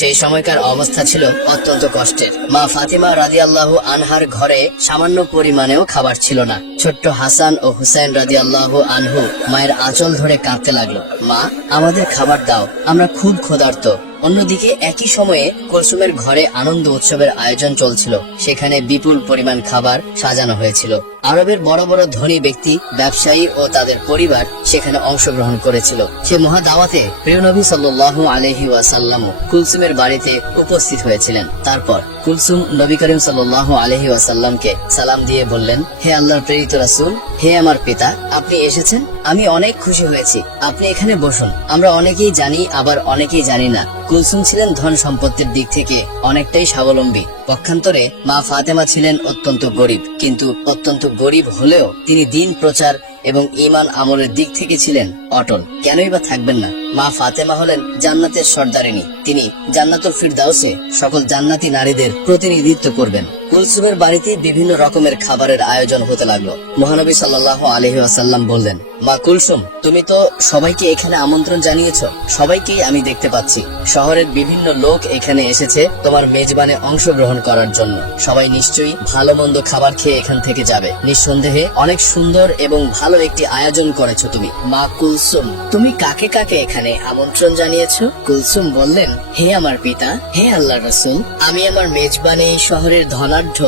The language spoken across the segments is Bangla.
সেই সময়কার অবস্থা ছিল অত্যন্ত কষ্টের। মা ফাতিমা রাদিয়াল্লাহু আনহার ঘরে সামান্য পরিমাণেও খাবার ছিল না। ছোট্ট হাসান ও হুসাইন রাদিয়াল্লাহু আনহু মায়ের আঁচল ধরে কাঁদতে লাগলো, মা আমাদের খাবার দাও, আমরা খুব ক্ষুধার্ত। অন্যদিকে একই সময়ে কুলসুমের ঘরে আনন্দ উৎসবের আয়োজন চলছিল। সেখানে বিপুল পরিমাণ খাবার সাজানো হয়েছিল। আরবের বড় বড় ধনী ব্যক্তি, ব্যবসায়ী ও তাদের পরিবার সেখানে অংশগ্রহণ করেছিল। সে মহা দাওয়াতে প্রিয় নবী সাল্লাল্লাহু আলাইহি ওয়াসাল্লাম কুলসুমের বাড়িতে উপস্থিত হয়েছিলেন। তারপর কুলসুম নবী করিম সাল্লাল্লাহু আলাইহি ওয়াসাল্লামকে সালাম দিয়ে বললেন, হে আল্লাহর প্রেরিত রাসূল, হে আমার পিতা, আপনি এসেছেন, আমি অনেক খুশি হয়েছি। আপনি এখানে বসুন। আমরা অনেকেই জানি, আবার অনেকেই জানি না, কুলসুম ছিলেন ধন সম্পত্তির দিক থেকে অনেকটাই স্বাবলম্বী। পক্ষান্তরে মা ফাতেমা ছিলেন অত্যন্ত গরিব, কিন্তু অত্যন্ত গরিব হলেও তিনি দিন প্রচার এবং ঈমান আমলের দিক থেকে ছিলেন অটল। কেনই বা থাকবেন না? মা ফাতেমা হলেন জান্নাতের সর্দারিনী। তিনি জান্নাতুল ফিরদাউসে সকল জান্নাতি নারীদের প্রতিনিধিত্ব করবেন। কুলসুমের বাড়িতে বিভিন্ন রকমের খাবারের আয়োজন হতে লাগলো। মহানবী সাল্লাল্লাহু আলাইহি ওয়াসাল্লাম বললেন, মা কুলসুম, তুমি তো সবাইকে এখানে আমন্ত্রণ জানিয়েছো, সবাইকেই আমি দেখতে পাচ্ছি। শহরের বিভিন্ন লোক এখানে এসেছে তোমার মেজবানে অংশগ্রহণ করার জন্য। সবাই নিশ্চয়ই ভালো মন্দ খাবার খেয়ে এখান থেকে যাবে। নিঃসন্দেহে অনেক সুন্দর এবং ভালো একটি আয়োজন করেছো তুমি। মা কুলসুম, তুমি কাকে কাকে এখানে আমন্ত্রণ জানিয়েছো? কুলসুম বললেন, হে আমার পিতা, হে আল্লাহর রাসূল, আমি আমার মেজবানে শহরের ধনাঢ্য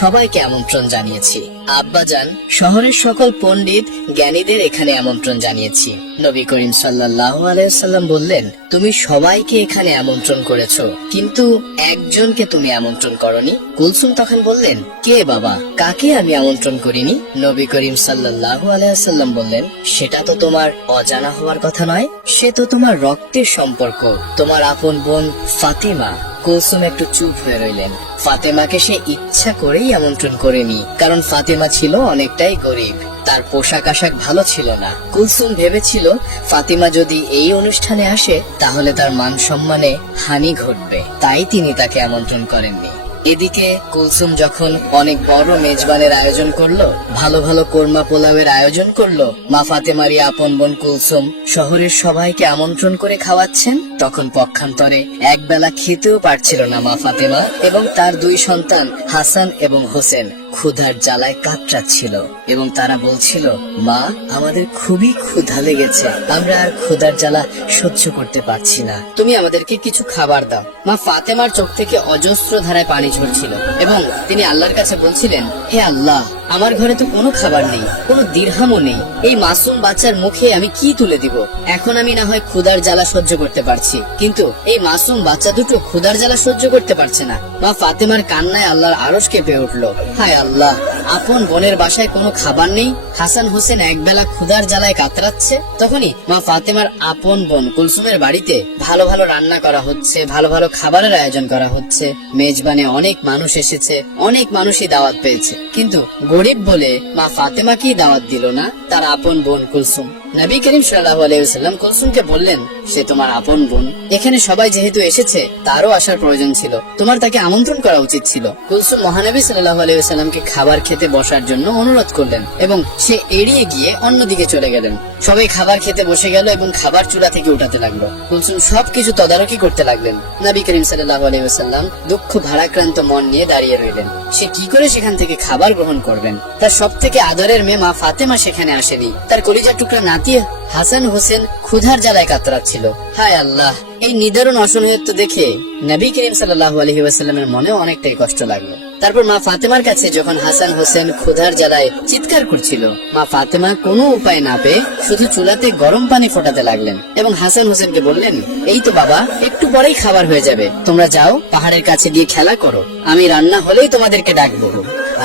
সবাইকে আমন্ত্রণ জানিয়েছি। আব্বাজান, শহরের সকল পণ্ডিত জ্ঞানীদের এখানে আমন্ত্রণ জানিয়েছি। নবী করিম সাল্লাল্লাহু আলাইহি ওয়াসাল্লাম বললেন, তুমি সবাইকে এখানে আমন্ত্রণ করেছো, কিন্তু একজনকে তুমি আমন্ত্রণ করনি। কুলসুম তখন বললেন, কে বাবা, কাকে আমি আমন্ত্রণ করিনি? নবী করিম সাল্লাল্লাহু আলাইহি ওয়াসাল্লাম বললেন, সেটা তো তোমার অজানা হওয়ার কথা নয়, সে তো তোমার রক্তের সম্পর্ক, তোমার আপন বোন ফাতিমা। কুলসুম একটু চুপ হয়ে রইলেন। ফাতেমাকে সে ইচ্ছা করেই আমন্ত্রণ করেনি, কারণ ফাতেমা ছিল অনেকটাই গরিব, তার পোশাক আশাক ভালো ছিল না। কুলসুম ভেবেছিল ফাতিমা যদি এই অনুষ্ঠানে আসে তাহলে তার মান সম্মানে হানি ঘটবে, তাই তিনি তাকে আমন্ত্রণ করেননি। এদিকে কুলসুম যখন অনেক বড় মেজবানের আয়োজন করলো, ভালো ভালো কোরমা পোলাওয়ের আয়োজন করলো, মা ফাতেমারই আপন বোন কুলসুম শহরের সবাইকে আমন্ত্রণ করে খাওয়াচ্ছেন, তখন পক্ষান্তরে এক বেলা খেতেও পারছিল না মা ফাতেমা এবং তার দুই সন্তান হাসান এবং হোসেন ক্ষুধার জ্বালায় কাতরাচ্ছিল এবং তারা বলছিল, মা আমাদের খুবই ক্ষুধা লেগেছে, আমরা আর ক্ষুধার জ্বালা সহ্য করতে পারছি না, তুমি আমাদেরকে কিছু খাবার দাও। মা ফাতেমার চোখ থেকে অজস্র ধারায় পানি ঝরছিল এবং তিনি আল্লাহর কাছে বলছিলেন, হে আল্লাহ, আমার ঘরে তো কোনো খাবার নেই, কোনো দিরহামও নেই, এই মাসুম বাচ্চার মুখে আমি কি তুলে দিব? এখন আমি না হয় ক্ষুধার জ্বালা সহ্য করতে পারছি, কিন্তু এই মাসুম বাচ্চা দুটো ক্ষুধার জ্বালা সহ্য করতে পারছে না। মা ফাতেমার কান্নায় আল্লাহর আরশ কেঁপে উঠলো। হায় আল্লাহ, আপন বোনের বাসায় কোনো খাবার নেই, হাসান হোসেন একবেলা ক্ষুধার জ্বালায় কাতরাচ্ছে। তখনই মা ফাতেমার আপন বোন কুলসুমের বাড়িতে ভালো ভালো রান্না করা হচ্ছে, ভালো ভালো খাবারের আয়োজন করা হচ্ছে। মেজবানে অনেক মানুষ এসেছে, অনেক মানুষই দাওয়াত পেয়েছে, কিন্তু গরিব বলে মা ফাতেমাকেই দাওয়াত দিল না তার আপন বোন কুলসুম। নবী করিম সাল্লাল্লাহু আলাইহি ওয়াসাল্লাম কুলসুমকে বললেন, সে তোমার আপন বোন, এখানে সবাই যেহেতু এসেছে তারও আসার প্রয়োজন ছিল, তোমার তাকে আমন্ত্রণ করা উচিত ছিল। কুলসুম মহানবী সাল্লাল্লাহু আলাইহি ওয়াসাল্লামকে খাবার খেতে বসার জন্য অনুরোধ করলেন এবং সে এড়িয়ে গিয়ে অন্যদিকে চলে গেলেন। সবাই খাবার খেতে বসে গেল এবং খাবার চুলা থেকে উঠাতে লাগলো। কুলসুম সবকিছু তদারকি করতে লাগলেন। নবী করিম সাল্লাল্লাহু আলাইহি ওয়াসাল্লাম দুঃখ ভারাক্রান্ত মন নিয়ে দাঁড়িয়ে রইলেন। সে কি করে সেখান থেকে খাবার গ্রহণ করবেন? তার সব থেকে আদরের মেয়ে মা ফাতেমা সেখানে আসেনি, তার কলিজার টুকরা নাতি হাসান হোসেন ক্ষুধার জ্বালায় কাতরাচ্ছিল। হায় আল্লাহ, এই নিদারুণ অসহায়ত্ব দেখে নবী করিম সাল্লাল্লাহু আলাইহি ওয়াসাল্লামের মনে অনেকটাই কষ্ট লাগলো। তারপর মা ফাতেমার কাছে যখন হাসান হোসেন ক্ষুধার জ্বালায় চিৎকার করছিল, মা ফাতেমা কোনো উপায় না পেয়ে শুধু চুলাতে গরম পানি ফোটাতে লাগলেন এবং হাসান হোসেনকে বললেন, এই তো বাবা, একটু পরেই খাবার হয়ে যাবে, তোমরা যাও পাহাড়ের কাছে গিয়ে খেলা করো, আমি রান্না হলেই তোমাদেরকে ডাকবো।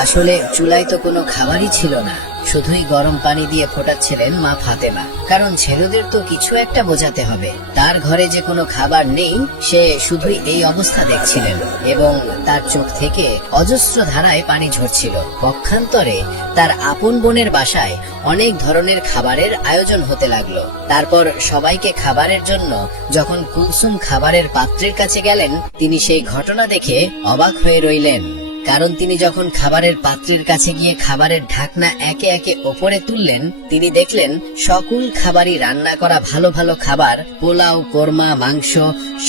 আসলে চুলায় তো কোনো খাবারই ছিল না, শুধুই গরম পানি দিয়ে ফোটাচ্ছিলেন মা ফাতেমা, কারণ ছেলেদের তো কিছু একটা বোঝাতে হবে। তার ঘরে যে কোনো খাবার নেই, সে শুধুই এই অবস্থা দেখছিলেন এবং তার চোখ থেকে অজস্র ধারায় পানি ঝরছিল। পক্ষান্তরে তার আপন বোনের বাসায় অনেক ধরনের খাবারের আয়োজন হতে লাগলো। তারপর সবাইকে খাবারের জন্য যখন কুলসুম খাবারের পাত্রের কাছে গেলেন, তিনি সেই ঘটনা দেখে অবাক হয়ে রইলেন। কারণ তিনি যখন খাবারের পাত্রের কাছে গিয়ে খাবারের ঢাকনা একে একে ওপরে তুললেন, তিনি দেখলেন সকল খাবারই রান্না করা ভালো ভালো খাবার, পোলাও, কোরমা, মাংস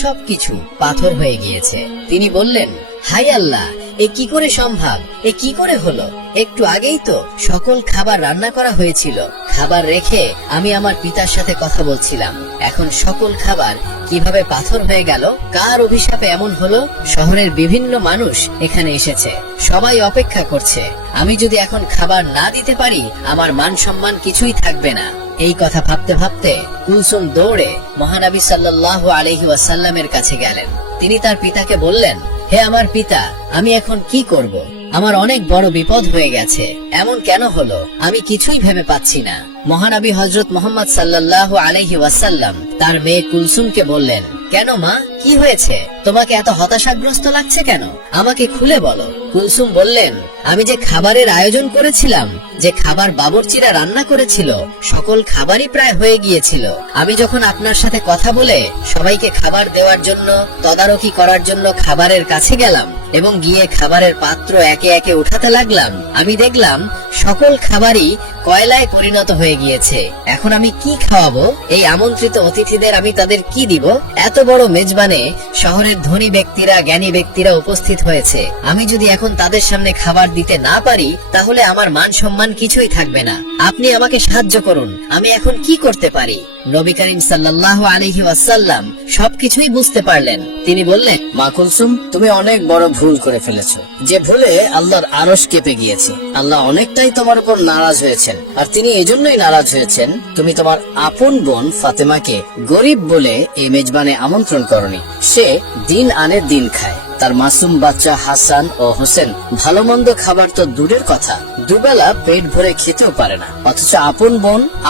সবকিছু পাথর হয়ে গিয়েছে। তিনি বললেন, হায় আল্লাহ, এ কি করে সম্ভব? এ কি করে হলো? একটু আগেই তো সকল খাবার রান্না করা হয়েছিল। খাবার রেখে আমি আমার পিতার সাথে কথা বলছিলাম, এখন সকল খাবার কিভাবে পাথর হয়ে গেল? কার অভিশাপে এমন হলো? শহরের বিভিন্ন মানুষ এখানে এসেছে, সবাই অপেক্ষা করছে। আমি যদি এখন খাবার না দিতে পারি, আমার মান সম্মান কিছুই থাকবে না। এই কথা ভাবতে ভাবতে কুলসুম দৌড়ে মহানবী সাল্লাল্লাহু আলাইহি ওয়াসাল্লামের কাছে গেলেন। তিনি তার পিতাকে বললেন, হে আমার পিতা, আমি এখন কি করব? আমার অনেক বড় বিপদ হয়ে গেছে। এমন কেন হলো? আমি কিছুই ভেবে পাচ্ছি না। মহানবী হযরত মুহাম্মদ সাল্লাল্লাহু আলাইহি ওয়াসাল্লাম তার মেয়ে কুলসুমকে বললেন, কেন মা, কি হয়েছে? তোমাকে এত হতাশাগ্রস্ত লাগছে কেন? আমাকে খুলে বলো। কুলসুম বললেন, আমি যে খাবারের আয়োজন করেছিলাম, যে খাবার বাবুর্চিরা রান্না করেছিল, সকল খাবারই প্রায় হয়ে গিয়েছিল। আমি যখন আপনার সাথে কথা বলে সবাইকে খাবার দেওয়ার জন্য, তদারকি করার জন্য খাবারের কাছে গেলাম এবং গিয়ে খাবারের পাত্র একে একে উঠাতে লাগলাম, আমি দেখলাম সকল খাবারই কয়লায় পরিণত হয়ে গিয়েছে। এখন আমি কি খাওয়াবো? এই আমন্ত্রিত অতিথিদের আমি তাদের কি দিব? এত বড় মেজবানে শহরের ধনী ব্যক্তিরা, জ্ঞানী ব্যক্তিরা উপস্থিত হয়েছে। আমি যদি এখন তাদের সামনে খাবার দিতে না পারি, তাহলে আমার মান সম্মান কিছুই থাকবে না। আপনি আমাকে সাহায্য করুন, আমি এখন কি করতে পারি? নবী করিম সাল্লাল্লাহু আলাইহি ওয়াসাল্লাম সবকিছুই বুঝতে পারলেন। তিনি বললেন, মা কুলসুম, তুমি অনেক বড় ভুল করে ফেলেছো, যে ভুলে আল্লাহর আরশ কেঁপে গিয়েছে। আল্লাহ অনেকটাই তোমার উপর নারাজ হয়েছেন, আর তিনি এজন্যই নারাজ হয়েছেন তুমি তোমার আপন বোন ফাতেমাকে গরিব বলে এই মেজবানে আমন্ত্রণ করনি। সে দিন আনে দিন খায়, তার মাসুম বাচ্চা হাসান ও হোসেন ভালো মন্দ খাবার তো দূরের কথা, দুবেলা পেট ভরে খেতেও পারে না। অথচ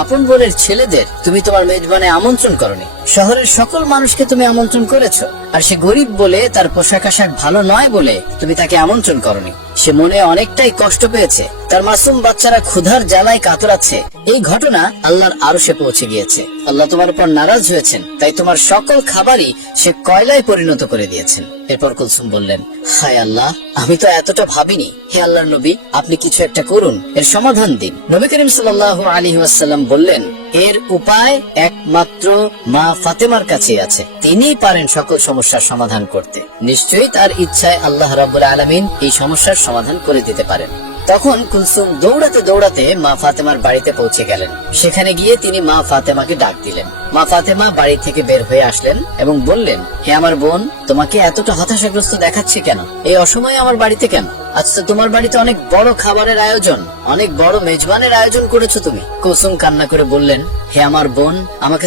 আপন বোনের ছেলেদের তুমি তোমার মেজবানে আমন্ত্রণ করনি। শহরের সকল মানুষকে তুমি আমন্ত্রণ করেছো, আর সে গরিব বলে, তার পোশাক আশাক ভালো নয় বলে তুমি তাকে আমন্ত্রণ করনি। সে মনে অনেকটাই কষ্ট পেয়েছে, তার মাসুম বাচ্চারা ক্ষুধার জ্বালায় কাতরাচ্ছে। এই ঘটনা আল্লাহর আরশে পৌঁছে গিয়েছে। আল্লাহ তোমার উপর নারাজ হয়েছেন, তাই তোমার সকল খাবারই সে কয়লায় পরিণত করে দিয়েছেন। এরপর কুলসুম বললেন, হায় আল্লাহ, আমি তো এতটা ভাবিনি। হে আল্লাহর নবী, আপনি কিছু একটা করুন, এর সমাধান দিন। নবী করিম সাল্লাল্লাহু আলাইহি ওয়াসাল্লাম বললেন, এর উপায় একমাত্র মা ফাতেমার কাছে আছে। তিনিই পারেন সকল সমস্যার সমাধান করতে। নিশ্চয়ই তার ইচ্ছায় আল্লাহ রাব্বুল আলামিন এই সমস্যার সমাধান করে দিতে পারেন। তখন কুলসুম দৌড়াতে দৌড়াতে মা ফাতেমার বাড়িতে পৌঁছে গেলেন। সেখানে গিয়ে তিনি মা ফাতেমাকে ডাক দিলেন। মা ফাতেমা বাড়ি থেকে বের হয়ে আসলেন এবং বললেন, হে আমার বোন, তোমাকে এতটা হতাশাগ্রস্ত দেখাচ্ছে কেন? এই অসময়ে আমার বাড়িতে কেন? আচ্ছা, তোমার বাড়িতে অনেক বড় খাবারের আয়োজন, অনেক বড় মেজবানের আয়োজন করেছো তুমি। কুলসুম কান্না করে বললেন, হে আমার বোন, আমাকে